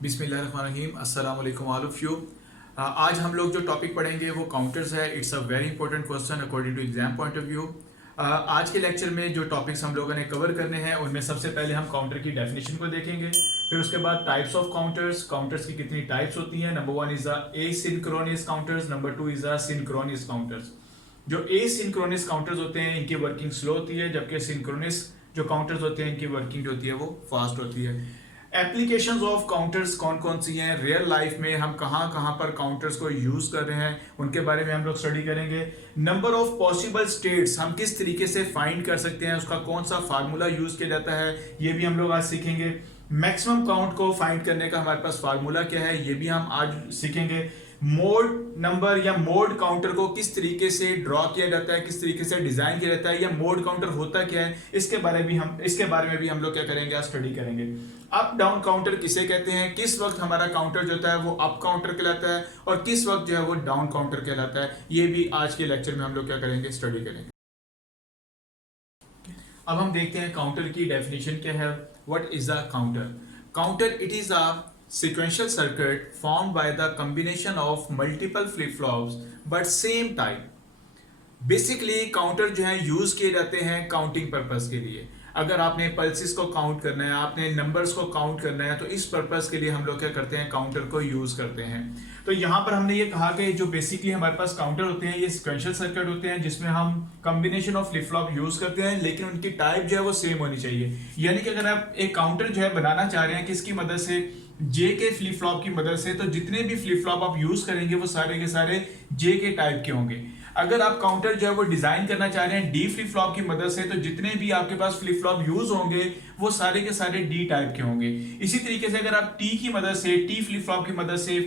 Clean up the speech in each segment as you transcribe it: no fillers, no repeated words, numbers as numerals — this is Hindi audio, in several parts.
बिस्मिल्लाहिर्रहमानिर्रहीम, अस्सलाम वालेकुम ऑल ऑफ यू। आज हम लोग जो टॉपिक पढ़ेंगे वो काउंटर्स है। It's a very important question according to exam point of view. आज के लेक्चर में जो टॉपिक्स हम लोगों ने कवर करने हैं उनमें सबसे पहले हम काउंटर की डेफिनेशन को देखेंगे, फिर उसके बाद टाइप्स ऑफ काउंटर्स, काउंटर्स की कितनी टाइप्स होती हैं। Number one is the asynchronous counters, number two is the synchronous counters. जो एसिंक्रोनस काउंटर्स होते हैं इनकी वर्किंग स्लो होती है, जबकि सिंक्रोनस जो काउंटर्स होते हैं इनकी वर्किंग जो होती है वो फास्ट होती है। एप्लीकेशंस ऑफ काउंटर्स कौन कौन सी हैं, रियल लाइफ में हम कहाँ कहाँ पर काउंटर्स को यूज कर रहे हैं, उनके बारे में हम लोग स्टडी करेंगे। नंबर ऑफ पॉसिबल स्टेट्स हम किस तरीके से फाइंड कर सकते हैं, उसका कौन सा फार्मूला यूज किया जाता है, ये भी हम लोग आज सीखेंगे। मैक्सिमम काउंट को फाइंड करने का हमारे पास फार्मूला क्या है, ये भी हम आज सीखेंगे। मोड नंबर या मोड काउंटर को किस तरीके से ड्रॉ किया जाता है, किस तरीके से डिजाइन किया जाता है, या मोड काउंटर होता क्या है, इसके बारे में भी हम लोग क्या करेंगे, आज स्टडी करेंगे। अप डाउन काउंटर किसे कहते हैं, किस वक्त हमारा काउंटर जो होता है वो अप काउंटर कहलाता है और किस वक्त जो है वो डाउन काउंटर कहलाता है, ये भी आज के लेक्चर में हम लोग क्या करेंगे, स्टडी करेंगे। अब हम देखते हैं काउंटर की डेफिनेशन क्या है। What is a counter? Counter it is a sequential circuit formed by the combination of multiple flip flops but same type। Basically counter जो है यूज किए जाते हैं काउंटिंग पर्पस के लिए। अगर आपने पल्सेस को काउंट करना है, आपने नंबर्स को काउंट करना है, तो इस पर्पस के लिए हम लोग क्या करते हैं, काउंटर को यूज करते हैं। तो यहाँ पर हमने ये कहा कि जो बेसिकली हमारे पास काउंटर होते हैं ये सिक्वेंशियल सर्किट होते हैं जिसमें हम combination of flip flop use करते हैं, लेकिन उनकी टाइप जो है वो सेम होनी चाहिए। यानी कि अगर आप एक काउंटर जो है बनाना चाह रहे हैं किसकी मदद से, जे के फ्लिप फ्लॉप की मदद से, तो जितने भी फ्लिप फ्लॉप आप यूज करेंगे वो सारे के सारे जे के टाइप के होंगे। अगर आप काउंटर जो है वो डिजाइन करना चाह रहे हैं डी फ्लिप फ्लॉप की मदद से, तो जितने भी आपके पास फ्लिप फ्लॉप यूज होंगे वो सारे के सारे डी टाइप के होंगे। इसी तरीके से अगर आप टी की मदद से, टी फ्लिप फ्लॉप की मदद से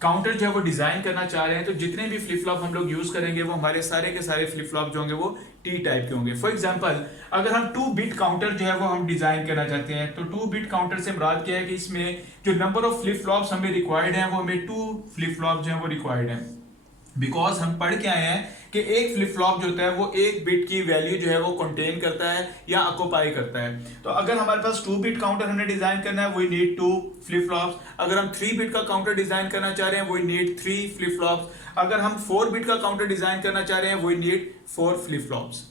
काउंटर जो है वो डिजाइन करना चाह रहे हैं, तो जितने भी फ्लिप फ्लॉप हम लोग यूज करेंगे वो हमारे सारे के सारे फ्लिप फ्लॉप जो होंगे वो टी टाइप के होंगे। फॉर एग्जांपल अगर हम 2 बिट काउंटर जो है वो हम डिजाइन करना चाहते हैं, तो 2 बिट काउंटर से मुराद क्या है कि इसमें जो नंबर ऑफ फ्लिप फ्लॉप्स हमें रिक्वायर्ड है वो हमें 2 फ्लिप फ्लॉप जो है वो रिक्वायर्ड है। बिकॉज हम पढ़ के आए हैं कि एक फ्लिप फ्लॉप जो होता है वो एक बिट की वैल्यू जो है वो कंटेन करता है या ऑक्युपाई करता है। तो अगर हमारे पास 2 बिट काउंटर हमने डिजाइन करना है, वी नीड 2 फ्लिप फ्लॉप्स। अगर हम 3 बिट का काउंटर डिजाइन करना चाह रहे हैं, वी नीड 3 फ्लिप फ्लॉप्स। अगर हम 4 बिट का काउंटर डिजाइन करना चाह रहे हैं, वी नीड 4 फ्लिप फ्लॉप्स।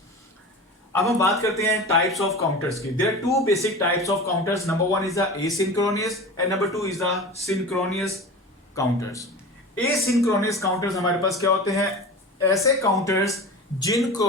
अब हम बात करते हैं टाइप्स ऑफ काउंटर्स की। There are 2 basic types of counters. Number 1 is the asynchronous and number 2 is the synchronous counters. Asynchronous counters हमारे पास क्या होते हैं, ऐसे काउंटर्स जिनको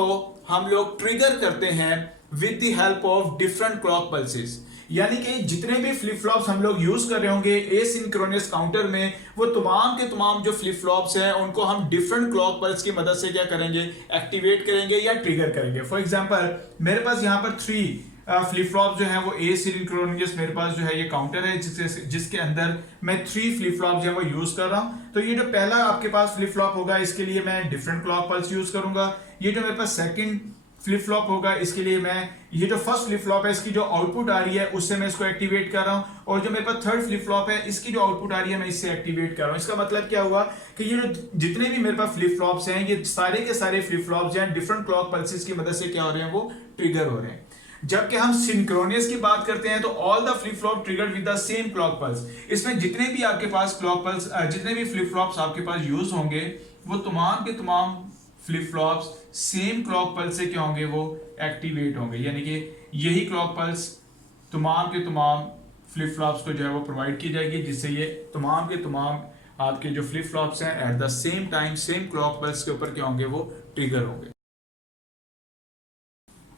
हम लोग ट्रिगर करते हैं with the help of different clock pulses. यानी कि जितने भी फ्लिप फ्लॉप्स हम लोग यूज कर रहे होंगे एसिंक्रोनस काउंटर में, वो तमाम के तमाम जो फ्लिप फ्लॉप्स हैं उनको हम डिफरेंट क्लॉक पल्स की मदद से क्या करेंगे, एक्टिवेट करेंगे या ट्रिगर करेंगे। फॉर एग्जांपल मेरे पास यहाँ पर 3 फ्लिप फ्लॉप जो है वो एसिंक्रोनस मेरे पास जो है ये काउंटर है जिसके अंदर मैं 3 फ्लिप फ्लॉप जो है वो यूज कर रहा हूं। तो ये जो पहला आपके पास फ्लिप फ्लॉप होगा इसके लिए मैं डिफरेंट क्लॉक पल्स यूज करूंगा। ये जो मेरे पास सेकंड फ्लिप फ्लॉप होगा इसके लिए मैं ये जो फर्स्ट फ्लिप फ्लॉप है इसकी जो आउटपुट आ रही है उससे मैं इसको एक्टिवेट कर रहा हूं, और जो मेरे पास थर्ड फ्लिप फ्लॉप है इसकी जो आउटपुट आ रही है मैं इससे एक्टिवेट कर रहा हूं। इसका मतलब क्या हुआ कि ये जो जितने भी मेरे पास फ्लिप फ्लॉप्स हैं ये सारे के सारे फ्लिप फ्लॉप्स हैं डिफरेंट क्लॉक पल्सेस की मदद से क्या हो रहे हैं, वो ट्रिगर हो रहे हैं। जबकि हम सिंक्रोनस की बात करते हैं तो all the flip flop triggered with the same clock pulse. इसमें जितने भी आपके पास क्लॉक पल्स, जितने भी फ्लिप फ्लॉप्स आपके पास यूज होंगे वो तमाम के तमाम flip flops same clock pulse से क्या होंगे, वो एक्टिवेट होंगे। यानी कि यही क्लॉक पल्स तमाम के तमाम फ्लिप फ्लॉप्स को जो है वो प्रोवाइड की जाएगी, जिससे ये तमाम के तमाम आपके जो फ्लिप फ्लॉप्स हैं at the same time same clock pulse के ऊपर क्या होंगे, वो ट्रिगर होंगे।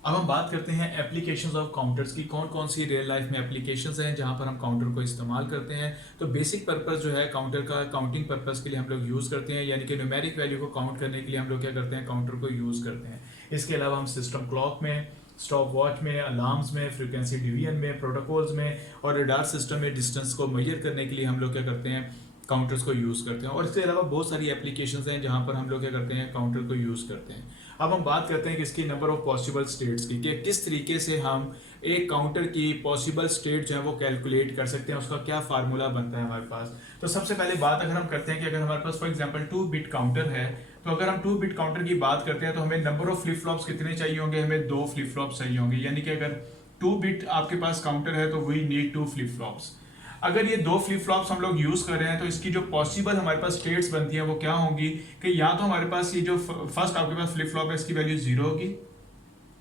अब हम बात करते हैं एप्लीकेशंस ऑफ काउंटर्स की। कौन कौन सी रियल लाइफ में एप्लीकेशंस हैं जहां पर हम काउंटर को इस्तेमाल करते हैं। तो बेसिक पर्पस जो है काउंटर का काउंटिंग पर्पस के लिए हम लोग यूज़ करते हैं, यानी कि न्यूमेरिक वैल्यू को काउंट करने के लिए हम लोग क्या करते हैं, काउंटर को यूज़ करते हैं। इसके अलावा हम सिस्टम क्लॉक में, स्टॉप वॉच में, अलार्म्स में, फ्रीक्वेंसी डिवीजन में, प्रोटोकॉल्स में और रडार सिस्टम में डिस्टेंस को मेजर करने के लिए हम लोग क्या करते हैं, काउंटर्स को यूज़ करते हैं। और इसके अलावा बहुत सारी एप्लीकेशंस हैं जहां पर हम लोग क्या करते हैं, काउंटर को यूज़ करते हैं। अब हम बात करते हैं कि इसकी नंबर ऑफ पॉसिबल स्टेट्स की, कि किस तरीके से हम एक काउंटर की पॉसिबल स्टेट जो है वो कैलकुलेट कर सकते हैं, उसका क्या फार्मूला बनता है हमारे पास। तो सबसे पहले बात अगर हम करते हैं कि अगर हमारे पास फॉर एग्जांपल 2 बिट काउंटर है, तो अगर हम 2 बिट काउंटर की बात करते हैं तो हमें नंबर ऑफ फ्लिप फ्लॉप्स कितने चाहिए होंगे, हमें 2 फ्लिप फ्लॉप्स चाहिए होंगे। यानी कि अगर 2 बिट आपके पास काउंटर है तो वी नीड 2 फ्लिप फ्लॉप्स। अगर ये दो फ्लिप फ्लॉप्स हम लोग यूज कर रहे हैं तो इसकी जो पॉसिबल हमारे पास स्टेट्स बनती हैं वो क्या होंगी कि या तो हमारे पास ये जो फर्स्ट आपके पास फ्लिप फ्लॉप है इसकी वैल्यू 0 होगी,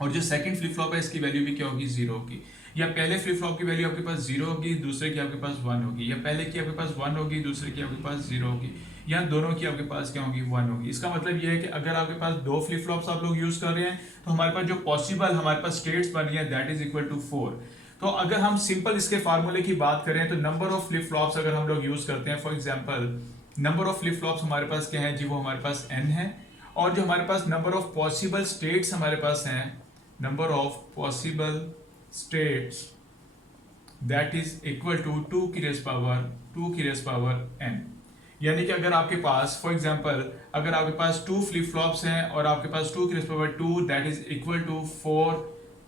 और जो सेकंड फ्लिप फ्लॉप है इसकी वैल्यू भी क्या होगी 0 होगी। या पहले फ्लिप फ्लॉप की वैल्यू आपके पास 0 होगी, दूसरे की आपके पास 1 होगी, या पहले की आपके पास 1 होगी, दूसरे की आपके पास 0 होगी, या दोनों की आपके पास क्या होगी 1 होगी। इसका मतलब ये है कि अगर आपके पास दो फ्लिप फ्लॉप्स आप लोग यूज कर रहे हैं तो हमारे पास जो पॉसिबल हमारे पास स्टेट्स बन रही है दैट इज इक्वल टू 4। तो अगर हम सिंपल इसके फार्मूले की बात करें तो नंबर ऑफ फ्लिप फ्लॉप्स अगर हम लोग यूज करते हैं, for example number of flip flops हमारे पास क्या है जी, वो हमारे पास n है, और जो हमारे पास नंबर ऑफ पॉसिबल स्टेट्स हमारे पास हैं, number of possible states that is equal to 2 की रेस पावर n। यानी कि अगर आपके पास फॉर एग्जांपल अगर आपके पास 2 फ्लिप फ्लॉप्स हैं और आपके पास 2 की raise power 2 that is equal to 4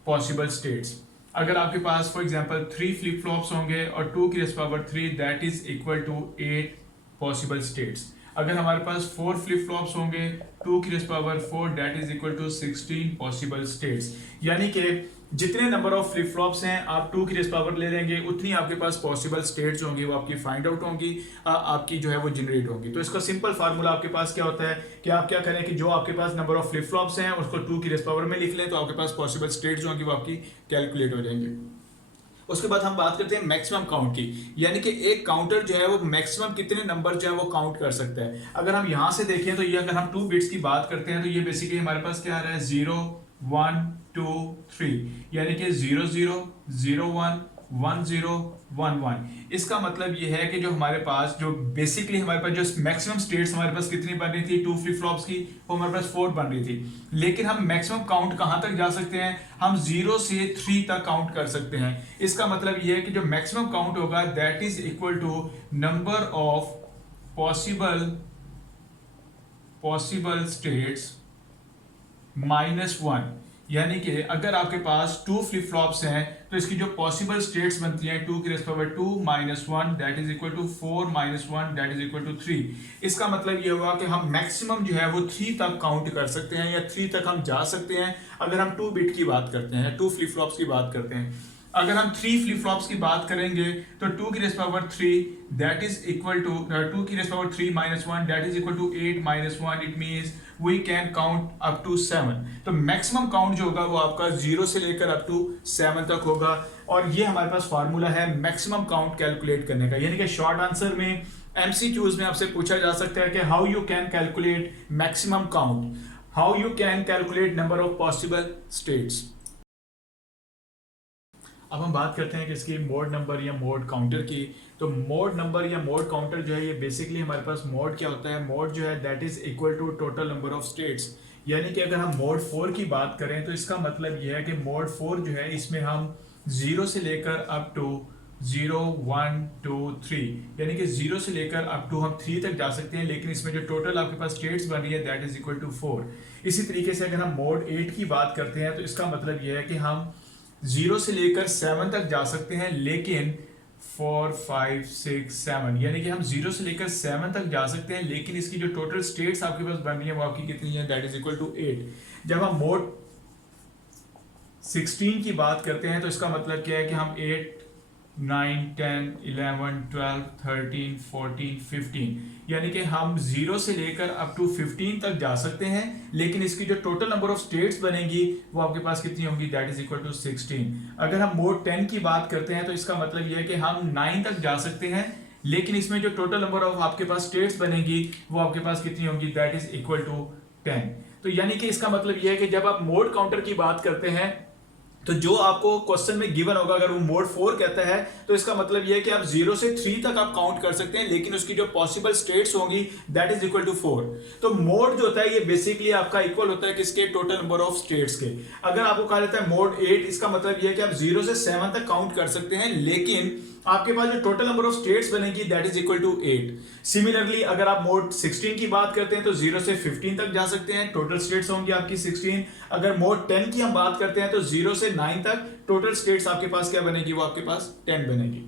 possible states. अगर आपके पास फॉर एग्जांपल 3 फ्लिप फ्लॉप्स होंगे और 2 की raise power 3 that is equal to 8 possible states. अगर हमारे पास 4 फ्लिप फ्लॉप्स होंगे 2 की raise power 4 that is equal to 16 possible states. यानी कि जितने नंबर ऑफ फ्लिप फ्लॉप्स हैं आप 2 की रेस पावर ले लेंगे उतनी आपके पास पॉसिबल स्टेट्स होंगी, वो आपकी फाइंड आउट होंगी, आपकी जो है वो जनरेट होंगी। तो इसका सिंपल फार्मूला आपके पास क्या होता है कि आप क्या करें कि जो आपके पास नंबर ऑफ फ्लिप फ्लॉप्स हैं उसको 2 की रेस पावर में लिख लें तो आपके पास पॉसिबल स्टेट्स होंगी वो आपकी कैलकुलेट हो जाएंगे। उसके बाद हम बात करते हैं मैक्सिमम काउंट की, यानी कि एक काउंटर जो है वो मैक्सिमम कितने नंबर जो है वो काउंट कर सकता है। अगर हम यहां से देखें तो ये अगर हम 2 बिट्स की बात करते हैं तो ये बेसिकली हमारे पास क्या आ रहा है 0 1 2 3, यानी कि 0 0 0 1 1 0 1 1। इसका मतलब ये है कि जो हमारे पास जो बेसिकली हमारे पास जो मैक्सिमम स्टेट्स हमारे पास कितनी बन रही थी 2 फ्लिप फ्लॉप्स की, वो हमारे पास 4 बन रही थी। लेकिन हम मैक्सिमम काउंट कहां तक जा सकते हैं, हम 0 से 3 तक काउंट कर सकते हैं। इसका मतलब ये है कि जो मैक्सिमम काउंट होगा that is equal to number of possible states -1। यानी कि अगर आपके पास 2 फ्लिप फ्लॉप्स हैं तो इसकी जो पॉसिबल स्टेट्स बनती हैं 2 की raise power 2 -1 that is equal to 4 -1 that is equal to 3। इसका मतलब ये हुआ कि हम मैक्सिमम जो है वो 3 तक काउंट कर सकते हैं या 3 तक हम जा सकते हैं अगर हम 2 बिट की बात करते हैं, 2 फ्लिप फ्लॉप्स की बात करते हैं। अगर हम 3 फ्लिप फ्लॉप्स की बात करेंगे तो 2 की raise power 3 that is equal to 2 की raise power 3 -1 that is equal to 8 -1। It means we can count up to 7। तो मैक्सिमम काउंट जो होगा वो आपका 0 से लेकर अप टू 7 तक होगा, और ये हमारे पास फार्मूला है मैक्सिमम काउंट कैलकुलेट करने का। यानी कि शॉर्ट आंसर में एमसीक्यूज में आपसे पूछा जा सकता है कि how you can calculate maximum count, how you can calculate number of possible states. अब हम बात करते हैं कि इसकी मोड नंबर या मोड काउंटर की। तो मोड नंबर या मोड काउंटर जो है ये बेसिकली हमारे पास मोड क्या होता है, मोड जो है that is equal to total number of states. यानी कि अगर हम मोड 4 की बात करें तो इसका मतलब ये है कि मोड 4 जो है इसमें हम 0 से लेकर अप टू 0 1 2 3, यानी कि 0 से लेकर अप टू हम 3 तक जा सकते हैं, लेकिन इसमें जो टोटल आपके पास स्टेट्स बन रही है दैट इज इक्वल टू 4। इसी तरीके से अगर हम मोड 8 की बात करते हैं तो इसका मतलब ये है कि हम 0 से लेकर 7 तक जा सकते हैं, लेकिन 4 5 6 7 यानी कि हम 0 से लेकर 7 तक जा सकते हैं, लेकिन इसकी जो टोटल स्टेट्स आपके पास बन रही है वो आपकी कितनी है दैट इज इक्वल टू 8। जब हम मोड 16 की बात करते हैं तो इसका मतलब क्या है कि हम 8 9 10 11 12 13 14 15 यानी कि हम 0 से लेकर अप टू 15 तक जा सकते हैं, लेकिन इसकी जो टोटल नंबर ऑफ स्टेट्स बनेगी वो आपके पास कितनी होंगी दैट इज इक्वल टू 16। अगर हम मोड 10 की बात करते हैं तो इसका मतलब यह है कि हम 9 तक जा सकते हैं, लेकिन इसमें जो टोटल नंबर ऑफ आपके पास स्टेट्स बनेगी वो आपके पास कितनी होंगी दैट इज इक्वल टू 10। तो यानी कि इसका मतलब यह है कि जब आप मोड काउंटर की बात करते हैं तो जो आपको क्वेश्चन में गिवन होगा अगर वो मोड 4 कहता है तो इसका मतलब यह है कि आप 0 से 3 तक आप काउंट कर सकते हैं, लेकिन उसकी जो पॉसिबल स्टेट्स होंगी दैट इज इक्वल टू 4। तो मोड जो होता है ये बेसिकली आपका इक्वल होता है किसके, टोटल नंबर ऑफ स्टेट्स के। अगर आपको कहा जाता है मोड 8, इसका मतलब यह है कि आप 0 से 7 तक काउंट कर सकते हैं, लेकिन आपके पास जो टोटल नंबर ऑफ स्टेट्स बनेगी that is equal to 8। Similarly अगर आप मोड 16 की बात करते हैं तो 0 से 15 तक जा सकते हैं, टोटल स्टेट्स होंगी आपकी 16। अगर मोड 10 की हम बात करते हैं तो 0 से 9 तक टोटल स्टेट्स आपके पास क्या बनेगी, वो आपके पास 10 बनेगी।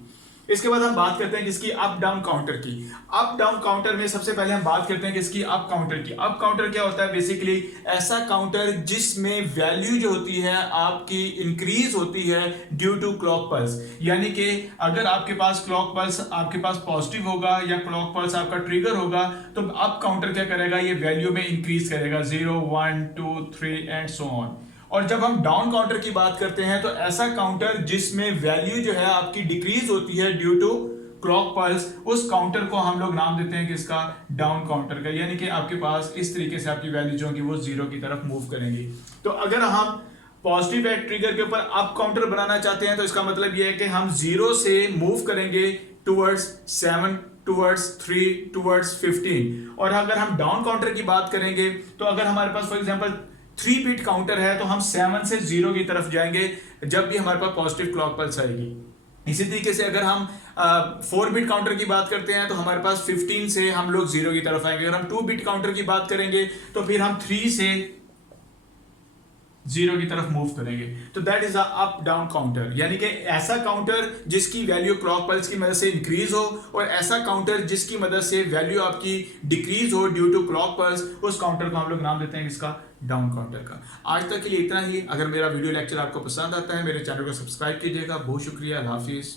इसके बाद हम बात करते हैं किसकी, अप डाउन काउंटर की। अप डाउन काउंटर में सबसे पहले हम बात करते हैं किसकी, अप काउंटर की। अप काउंटर क्या होता है, बेसिकली ऐसा काउंटर जिसमें वैल्यू जो होती है आपकी इंक्रीज होती है ड्यू टू क्लॉक पल्स। यानी कि अगर आपके पास क्लॉक पल्स आपके पास पॉजिटिव होगा या क्लॉक पल्स आपका ट्रिगर होगा, तो अप काउंटर क्या करेगा, ये वैल्यू में इंक्रीज करेगा 0 1 2 3 एंड सो ऑन। और जब हम डाउन काउंटर की बात करते हैं तो ऐसा काउंटर जिसमें वैल्यू जो है आपकी डिक्रीज होती है ड्यू टू क्लॉक पल्स, उस काउंटर को हम लोग नाम देते हैं किसका, डाउन काउंटर का। यानी कि आपके पास इस तरीके से आपकी वैल्यू जो होगी वो जीरो की तरफ मूव करेंगी। तो अगर हम पॉजिटिव एट ट्रिगर के ऊपर अप काउंटर बनाना चाहते हैं तो इसका मतलब यह है कि हम जीरो से मूव करेंगे टूवर्ड्स 7 टूवर्ड्स 3 टूवर्ड्स 15। और अगर हम डाउन काउंटर की बात करेंगे तो अगर हमारे पास फॉर एग्जांपल 3 बिट काउंटर है तो हम 7 से 0 की तरफ जाएंगे जब भी हमारे पास पॉजिटिव क्लॉक पल्स आएगी। इसी तरीके से अगर हम 4 बिट काउंटर की बात करते हैं तो हमारे पास 15 से हम लोग 0 की तरफ आएंगे। अगर हम 2 बिट काउंटर की बात करेंगे तो फिर हम 3 से 0 की तरफ मूव करेंगे। तो that is up down counter, यानी कि ऐसा काउंटर जिसकी वैल्यू क्लॉक पल्स की मदद से इंक्रीज हो और ऐसा काउंटर जिसकी मदद से वैल्यू आपकी डिक्रीज हो ड्यू टू क्लॉक पल्स, उस काउंटर को हम लोग नाम देते हैं किसका, डाउन काउंटर का। आज तक के लिए इतना ही। अगर मेरा वीडियो लेक्चर आपको पसंद आता है मेरे चैनल को सब्सक्राइब कीजिएगा। बहुत शुक्रिया, अल्लाह हाफिज।